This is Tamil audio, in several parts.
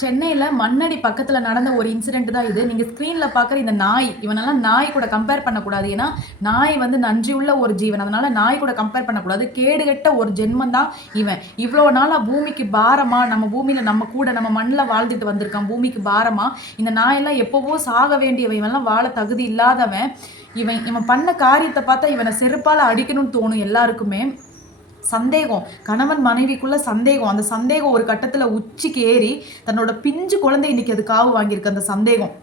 சென்னையில மண்ணடி பக்கத்துல நடந்த ஒரு இன்சிடென்ட் தான் இது. நீங்க ஸ்க்ரீன்ல பார்க்குற இந்த நாய், இவனெல்லாம் நாய் கூட கம்பேர் பண்ணக்கூடாது. ஏன்னா, நாய் வந்து நன்றியுள்ள ஒரு ஜீவன். அதனால நாய் கூட கம்பேர் பண்ணக்கூடாது. கேடுகெட்ட ஒரு ஜென்மம் தான் இவன். இவ்வளோ நாளா பூமிக்கு பாரமா, நம்ம பூமியில நம்ம கூட நம்ம மண்ணுல வாழ்ந்துட்டு வந்திருக்கான். பூமிக்கு பாரமா, இந்த நாயெல்லாம் எப்பவோ சாக வேண்டியவன். இவன்லாம் வாழ தகுதி இல்லாதவன். இவன் இவன் பண்ண காரியத்த பார்த்தா இவன செருப்பால அடிக்கணும்னு தோணும் எல்லாருக்குமே. சந்தேகம், கணவன் மனைவிக்குள்ள சந்தேகம். அந்த சந்தேகம் ஒரு கட்டத்துல உச்சிக்கு ஏறி தன்னோட பிஞ்சு குழந்தை இன்னைக்கு அது காவு வாங்கியிருக்கு அந்த சந்தேகம்.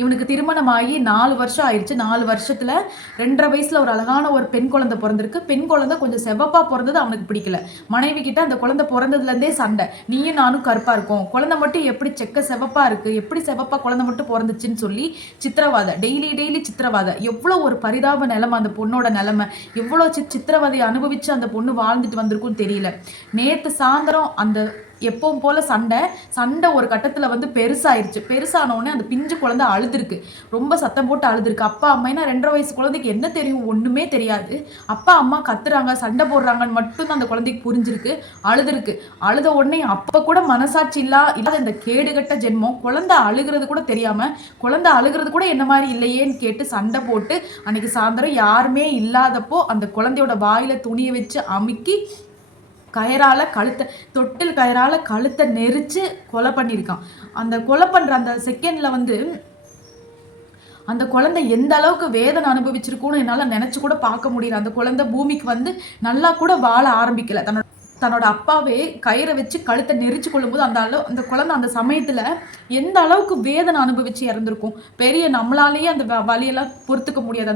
இவனுக்கு திருமணமாகி 4 வருஷம் ஆயிடுச்சு. 4 வருஷத்துல 2.5 வயசுல ஒரு அழகான ஒரு பெண் குழந்தை பிறந்திருக்கு. பெண் குழந்தை கொஞ்சம் செவப்பா பிறந்தது அவனுக்கு பிடிக்கல. மனைவி கிட்ட அந்த குழந்தை பிறந்ததுலேருந்தே சண்டை. நீயும் நானும் கருப்பா இருக்கோம், குழந்தை மட்டும் எப்படி செக்க செவப்பா இருக்கு, எப்படி செவப்பா குழந்தை மட்டும் பிறந்துச்சுன்னு சொல்லி சித்திரவாதை, டெய்லி டெய்லி சித்திரவாதை. எவ்வளோ ஒரு பரிதாப நிலைமை அந்த பொண்ணோட நிலைமை. எவ்வளோ சித்திரவதையை அனுபவிச்சு அந்த பொண்ணு வாழ்ந்துட்டு வந்திருக்குன்னு தெரியல. நேற்று சாயந்தரம் அந்த எப்பவும் போல சண்டை ஒரு கட்டத்தில் வந்து பெருசாயிருச்சு. பெருசானோடனே அந்த பிஞ்சு குழந்தை அழுதுருக்கு. ரொம்ப சத்தம் போட்டு அழுதுருக்கு. அப்பா அம்மா, ஏன்னா 2.5 வயசு குழந்தைக்கு என்ன தெரியும், ஒன்றுமே தெரியாது. அப்பா அம்மா கத்துறாங்க, சண்டை போடுறாங்கன்னு மட்டும்தான் அந்த குழந்தைக்கு புரிஞ்சிருக்கு. அழுதுருக்கு. அழுத உடனே அப்போ கூட மனசாட்சி இல்லாத இந்த கேடுகட்ட ஜென்மம் குழந்தை அழுகிறது கூட தெரியாம, குழந்தை அழுகிறது கூட என்ன மாதிரி இல்லையேன்னு கேட்டு சண்டை போட்டு அன்னைக்கு சாயந்தரம் யாருமே இல்லாதப்போ அந்த குழந்தையோட வாயில துணியை வச்சு அமுக்கி கயரால கழுத்தை, தொட்டில் கயரால கழுத்தை நெரிச்சு கொலை பண்ணியிருக்கான். அந்த கொலை பண்ற அந்த செகண்ட்ல வந்து அந்த குழந்தை எந்த அளவுக்கு வேதனை அனுபவிச்சிருக்கும்னு என்னால் நினைச்சு கூட பார்க்க முடியல. அந்த குழந்தை பூமிக்கு வந்து நல்லா கூட வாழ ஆரம்பிக்கல. தன்னோட அப்பாவே கயிறை வச்சு கழுத்தை நெரிச்சு கொள்ளும்போது அந்த குழந்தை அந்த சமயத்துல எந்த அளவுக்கு வேதனை அனுபவிச்சு இறந்திருக்கும். பெரிய நம்மளாலேயே அந்த வலியெல்லாம் பொறுத்துக்க முடியாது.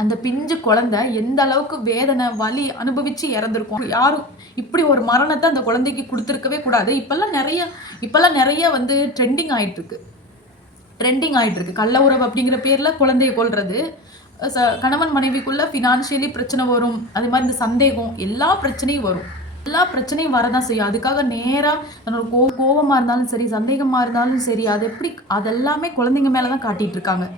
அந்த பிஞ்சு குழந்தை எந்த அளவுக்கு வேதனை வலி அனுபவிச்சு இறந்துருக்கும். யாரும் இப்படி ஒரு மரணத்தை அந்த குழந்தைக்கு கொடுத்துருக்கவே கூடாது. இப்பெல்லாம் நிறைய வந்து ட்ரெண்டிங் ஆயிட்டு இருக்கு. கள்ள உறவு அப்படிங்கிற பேர்ல குழந்தைய கொல்றது, கணவன் மனைவிக்குள்ள ஃபினான்ஷியலி பிரச்சனை வரும். அதே மாதிரி இந்த சந்தேகம், எல்லா பிரச்சனையும் வரதான் செய்யும். அதுக்காக நேராக தன்னோட கோபமா இருந்தாலும் சரி, சந்தேகமா இருந்தாலும் சரி, அது எப்படி அதெல்லாமே குழந்தைங்க மேலதான் காட்டிட்டு இருக்காங்க.